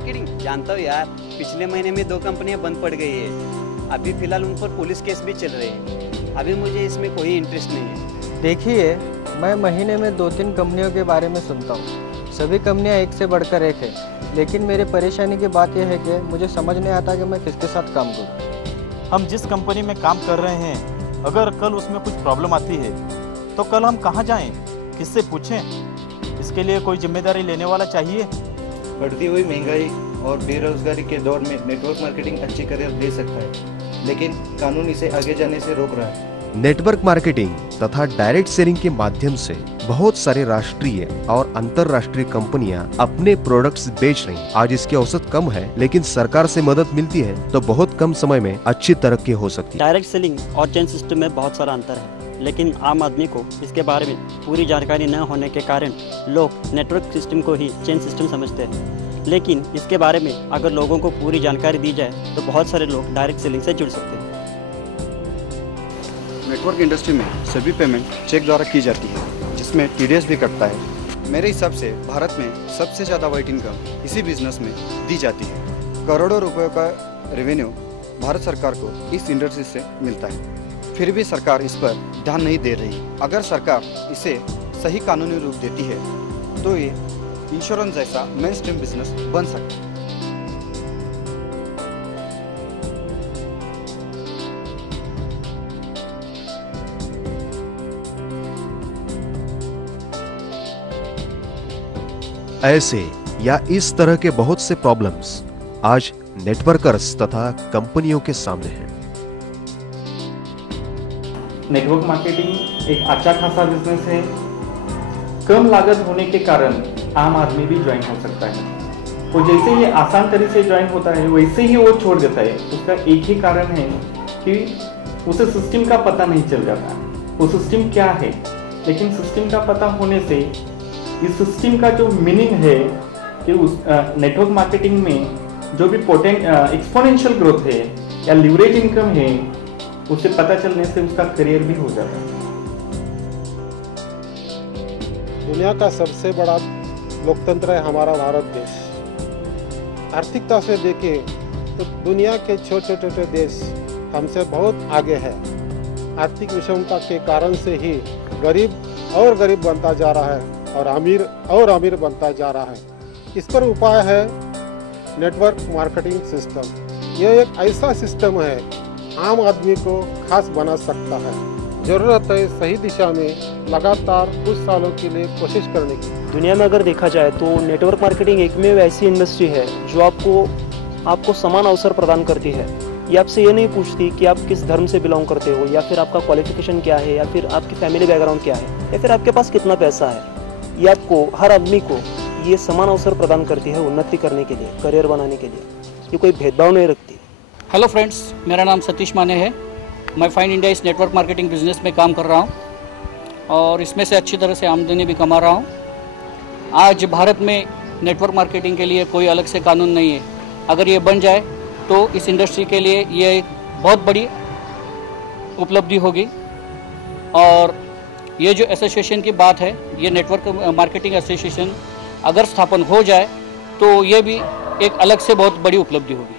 Marketing जानता हूँ यार, पिछले महीने में 2 कंपनियां बंद पड़ गई है। अभी फिलहाल उन पर पुलिस केस भी चल रहे हैं। अभी मुझे इसमें कोई इंटरेस्ट नहीं है। देखिए, मैं महीने में 2-3 कंपनियों के बारे में सुनता हूँ। सभी कंपनियाँ एक से बढ़कर एक है, लेकिन मेरी परेशानी की बात यह है कि मुझे समझ नहीं आता कि मैं किसके साथ काम करूँ। हम जिस कंपनी में काम कर रहे हैं, अगर कल उसमें कुछ प्रॉब्लम आती है तो कल हम कहाँ जाएं, किससे पूछें? इसके लिए कोई जिम्मेदारी लेने वाला चाहिए। बढ़ती हुई महंगाई और बेरोजगारी के दौर में नेटवर्क मार्केटिंग अच्छी करियर दे सकता है, लेकिन कानून इसे आगे जाने से रोक रहा है। नेटवर्क मार्केटिंग तथा डायरेक्ट सेलिंग के माध्यम से बहुत सारे राष्ट्रीय और अंतर्राष्ट्रीय कंपनियां अपने प्रोडक्ट्स बेच रही हैं। आज इसकी औसत कम है, लेकिन सरकार से मदद मिलती है तो बहुत कम समय में अच्छी तरक्की हो सकती है। डायरेक्ट सेलिंग और चेन सिस्टम में बहुत सारा अंतर है, लेकिन आम आदमी को इसके बारे में पूरी जानकारी न होने के कारण लोग नेटवर्क सिस्टम को ही चेन सिस्टम समझते हैं। लेकिन इसके बारे में अगर लोगों को पूरी जानकारी दी जाए तो बहुत सारे लोग डायरेक्ट सेलिंग से जुड़ सकते हैं। नेटवर्क इंडस्ट्री में सभी पेमेंट चेक द्वारा की जाती है, जिसमें TDS भी कटता है। मेरे हिसाब से भारत में सबसे ज़्यादा वाइट इनकम इसी बिजनेस में दी जाती है। करोड़ों रुपयों का रेवेन्यू भारत सरकार को इस इंडस्ट्री से मिलता है, फिर भी सरकार इस पर ध्यान नहीं दे रही। अगर सरकार इसे सही कानूनी रूप देती है तो ये इंश्योरेंस जैसा मेन स्ट्रीम बिजनेस बन सकता है। ऐसे या इस तरह के बहुत से प्रॉब्लम्स आज नेटवर्कर्स तथा कंपनियों के सामने हैं। नेटवर्क मार्केटिंग एक अच्छा खासा बिजनेस है। कम लागत होने के कारण आम आदमी भी ज्वाइन हो सकता है। तो जैसे ये आसान तरीके से ज्वाइन होता है, वैसे ही वो छोड़ देता है। उसका एक ही कारण है कि उसे सिस्टम का पता नहीं चल जाता वो सिस्टम क्या है। लेकिन सिस्टम का पता होने से इस सिस्टम का जो मीनिंग है कि उस नेटवर्क मार्केटिंग में जो भी एक्सपोनेंशियल ग्रोथ है या लीवरेज इनकम है, उसे पता चलने से उसका करियर भी हो जाता है। दुनिया का सबसे बड़ा लोकतंत्र है हमारा भारत देश। आर्थिकता से देखें तो दुनिया के छोटे छोटे देश हमसे बहुत आगे है। आर्थिक विषमता के कारण से ही गरीब और गरीब बनता जा रहा है और अमीर बनता जा रहा है। इस पर उपाय है नेटवर्क मार्केटिंग सिस्टम। यह एक ऐसा सिस्टम है आम आदमी को खास बना सकता है। जरूरत है सही दिशा में लगातार कुछ सालों के लिए कोशिश करने की। दुनिया में अगर देखा जाए तो नेटवर्क मार्केटिंग एकमेव ऐसी इंडस्ट्री है जो आपको समान अवसर प्रदान करती है। ये आपसे ये नहीं पूछती कि आप किस धर्म से बिलोंग करते हो, या फिर आपका क्वालिफिकेशन क्या है, या फिर आपकी फैमिली बैकग्राउंड क्या है, या फिर आपके पास कितना पैसा है। ये आपको, हर आदमी को ये समान अवसर प्रदान करती है उन्नति करने के लिए, करियर बनाने के लिए। ये कोई भेदभाव नहीं रखती। हेलो फ्रेंड्स, मेरा नाम सतीश माने है। मैं फाइन इंडिया इस नेटवर्क मार्केटिंग बिजनेस में काम कर रहा हूँ और इसमें से अच्छी तरह से आमदनी भी कमा रहा हूँ। आज भारत में नेटवर्क मार्केटिंग के लिए कोई अलग से कानून नहीं है। अगर ये बन जाए तो इस इंडस्ट्री के लिए ये एक बहुत बड़ी उपलब्धि होगी। और ये जो एसोसिएशन की बात है, ये नेटवर्क मार्केटिंग एसोसिएशन अगर स्थापन हो जाए तो ये भी एक अलग से बहुत बड़ी उपलब्धि होगी।